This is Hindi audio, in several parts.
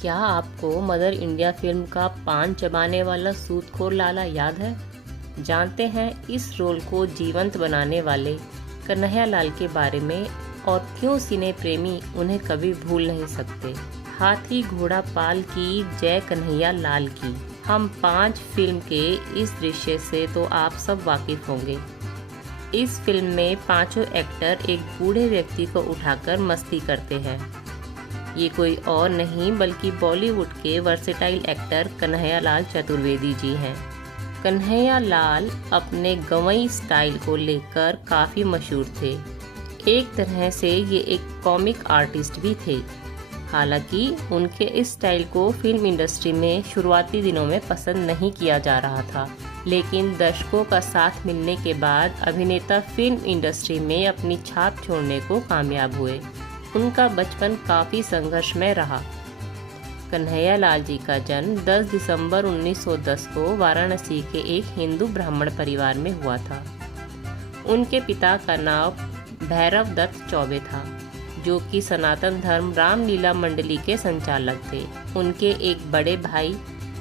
क्या आपको मदर इंडिया फिल्म का पान चबाने वाला सूदखोर लाला याद है? जानते हैं इस रोल को जीवंत बनाने वाले कन्हैया लाल के बारे में और क्यों सिने प्रेमी उन्हें कभी भूल नहीं सकते। हाथी घोड़ा पाल की जय कन्हैया लाल की। हम 5 फिल्म के इस दृश्य से तो आप सब वाकिफ होंगे। इस फिल्म में पांचों एक्टर एक बूढ़े व्यक्ति को उठाकर मस्ती करते हैं। ये कोई और नहीं बल्कि बॉलीवुड के वर्सेटाइल एक्टर कन्हैया लाल चतुर्वेदी जी हैं। कन्हैया लाल अपने गवई स्टाइल को लेकर काफ़ी मशहूर थे। एक तरह से ये एक कॉमिक आर्टिस्ट भी थे। हालांकि उनके इस स्टाइल को फिल्म इंडस्ट्री में शुरुआती दिनों में पसंद नहीं किया जा रहा था, लेकिन दर्शकों का साथ मिलने के बाद अभिनेता फिल्म इंडस्ट्री में अपनी छाप छोड़ने को कामयाब हुए। उनका बचपन काफ़ी संघर्षमय रहा। कन्हैया लाल जी का जन्म 10 दिसंबर 1910 को वाराणसी के एक हिंदू ब्राह्मण परिवार में हुआ था। उनके पिता का नाम भैरव दत्त चौबे था, जो कि सनातन धर्म रामलीला मंडली के संचालक थे। उनके एक बड़े भाई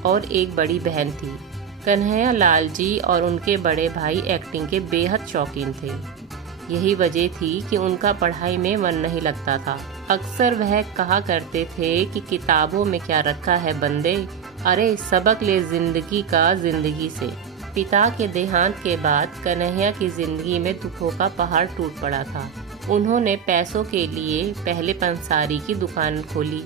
और एक बड़ी बहन थी। कन्हैया लाल जी और उनके बड़े भाई एक्टिंग के बेहद शौकीन थे। यही वजह थी कि उनका पढ़ाई में मन नहीं लगता था। अक्सर वह कहा करते थे कि किताबों में क्या रखा है बंदे, अरे सबक ले जिंदगी का जिंदगी से। पिता के देहांत के बाद कन्हैया की जिंदगी में दुखों का पहाड़ टूट पड़ा था। उन्होंने पैसों के लिए पहले पंसारी की दुकान खोली,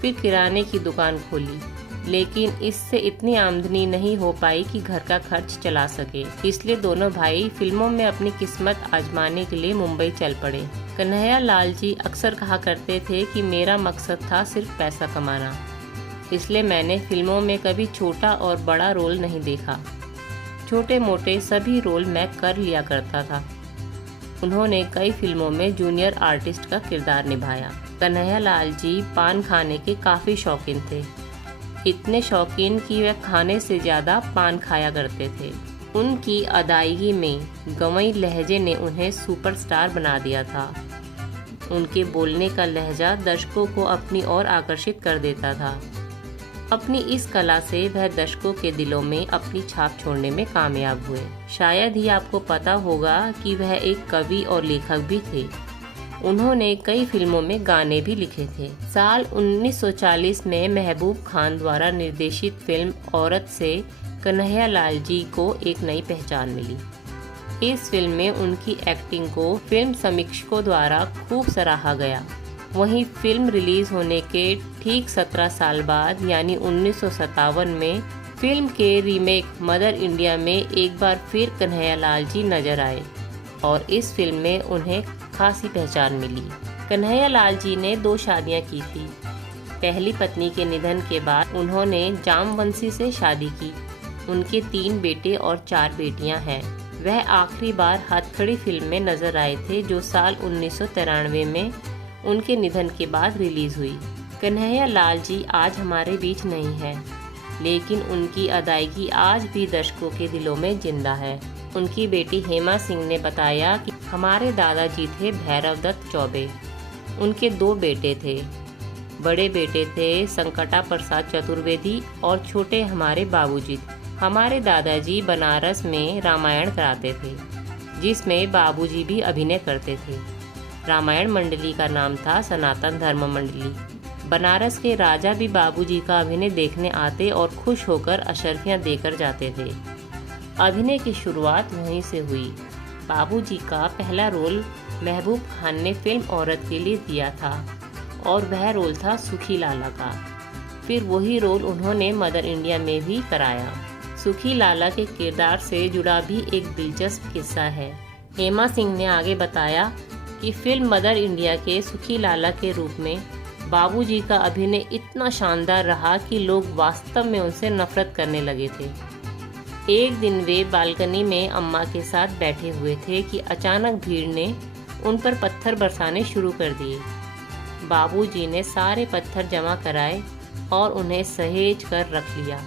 फिर किराने की दुकान खोली, लेकिन इससे इतनी आमदनी नहीं हो पाई कि घर का खर्च चला सके। इसलिए दोनों भाई फिल्मों में अपनी किस्मत आजमाने के लिए मुंबई चल पड़े। कन्हैया लाल जी अक्सर कहा करते थे कि मेरा मकसद था सिर्फ पैसा कमाना, इसलिए मैंने फिल्मों में कभी छोटा और बड़ा रोल नहीं देखा। छोटे मोटे सभी रोल मैं कर लिया करता था। उन्होंने कई फिल्मों में जूनियर आर्टिस्ट का किरदार निभाया। कन्हैया लाल जी पान खाने के काफ़ी शौकीन थे। इतने शौकीन कि वे खाने से ज़्यादा पान खाया करते थे। उनकी अदायगी में गवई लहजे ने उन्हें सुपरस्टार बना दिया था। उनके बोलने का लहजा दर्शकों को अपनी ओर आकर्षित कर देता था। अपनी इस कला से वह दर्शकों के दिलों में अपनी छाप छोड़ने में कामयाब हुए। शायद ही आपको पता होगा कि वह एक कवि और लेखक भी थे। उन्होंने कई फिल्मों में गाने भी लिखे थे। साल 1940 में महबूब खान द्वारा निर्देशित फिल्म औरत से कन्हैया लाल जी को एक नई पहचान मिली। इस फिल्म में उनकी एक्टिंग को फिल्म समीक्षकों द्वारा खूब सराहा गया। वहीं फिल्म रिलीज होने के ठीक 17 साल बाद यानी 1957 में फिल्म के रीमेक मदर इंडिया में एक बार फिर कन्हैया लाल जी नजर आए और इस फिल्म में उन्हें खासी पहचान मिली। कन्हैया लाल जी ने 2 शादियां की थी। पहली पत्नी के निधन के बाद उन्होंने जामवंशी से शादी की। उनके 3 बेटे और 4 बेटियां हैं। वह आखिरी बार हथकड़ी फिल्म में नजर आए थे, जो साल 1993 में उनके निधन के बाद रिलीज हुई। कन्हैया लाल जी आज हमारे बीच नहीं है, लेकिन उनकी अदायगी आज भी दर्शकों के दिलों में जिंदा है। उनकी बेटी हेमा सिंह ने बताया कि हमारे दादाजी थे भैरव दत्त चौबे। उनके 2 बेटे थे। बड़े बेटे थे संकटा प्रसाद चतुर्वेदी और छोटे हमारे बाबूजी। हमारे दादाजी बनारस में रामायण कराते थे, जिसमें बाबूजी भी अभिनय करते थे। रामायण मंडली का नाम था सनातन धर्म मंडली। बनारस के राजा भी बाबूजी का अभिनय देखने आते और खुश होकर अशर्फियाँ देकर जाते थे। अभिनय की शुरुआत वहीं से हुई। बाबूजी का पहला रोल महबूब खान ने फिल्म औरत के लिए दिया था और वह रोल था सुखी लाला का। फिर वही रोल उन्होंने मदर इंडिया में भी कराया। सुखी लाला के किरदार से जुड़ा भी एक दिलचस्प किस्सा है। हेमा सिंह ने आगे बताया कि फिल्म मदर इंडिया के सुखी लाला के रूप में बाबूजी का अभिनय इतना शानदार रहा कि लोग वास्तव में उनसे नफरत करने लगे थे। एक दिन वे बालकनी में अम्मा के साथ बैठे हुए थे कि अचानक भीड़ ने उन पर पत्थर बरसाने शुरू कर दिए। बाबूजी ने सारे पत्थर जमा कराए और उन्हें सहेज कर रख लिया।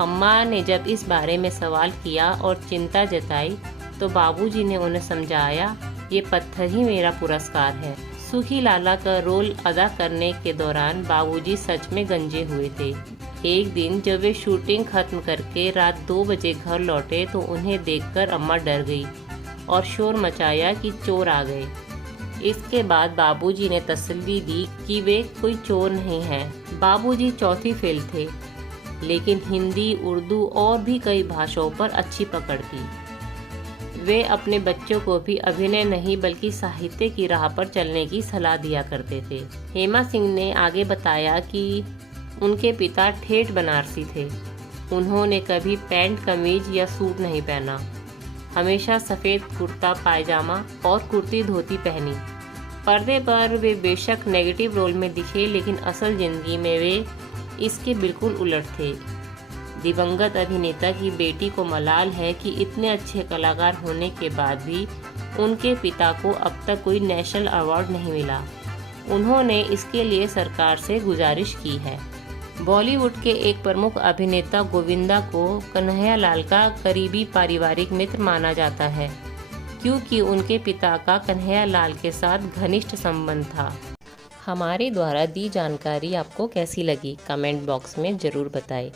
अम्मा ने जब इस बारे में सवाल किया और चिंता जताई तो बाबूजी ने उन्हें समझाया, ये पत्थर ही मेरा पुरस्कार है। सुखी लाला का रोल अदा करने के दौरान बाबूजी सच में गंजे हुए थे। एक दिन जब वे शूटिंग खत्म करके रात 2 बजे घर लौटे तो उन्हें देखकर अम्मा डर गई और शोर मचाया कि चोर आ गए। इसके बाद बाबूजी ने तसल्ली दी कि वे कोई चोर नहीं हैं। बाबूजी चौथी फेल थे, लेकिन हिंदी, उर्दू और भी कई भाषाओं पर अच्छी पकड़ थी। वे अपने बच्चों को भी अभिनय नहीं बल्कि साहित्य की राह पर चलने की सलाह दिया करते थे। हेमा सिंह ने आगे बताया कि उनके पिता ठेठ बनारसी थे। उन्होंने कभी पैंट, कमीज या सूट नहीं पहना, हमेशा सफ़ेद कुर्ता पायजामा और कुर्ती धोती पहनी। पर्दे पर वे बेशक नेगेटिव रोल में दिखे, लेकिन असल जिंदगी में वे इसके बिल्कुल उलट थे। दिवंगत अभिनेता की बेटी को मलाल है कि इतने अच्छे कलाकार होने के बाद भी उनके पिता को अब तक कोई नेशनल अवार्ड नहीं मिला। उन्होंने इसके लिए सरकार से गुजारिश की है। बॉलीवुड के एक प्रमुख अभिनेता गोविंदा को कन्हैयालाल का करीबी पारिवारिक मित्र माना जाता है, क्योंकि उनके पिता का कन्हैयालाल के साथ घनिष्ठ संबंध था। हमारे द्वारा दी जानकारी आपको कैसी लगी, कमेंट बॉक्स में ज़रूर बताएं।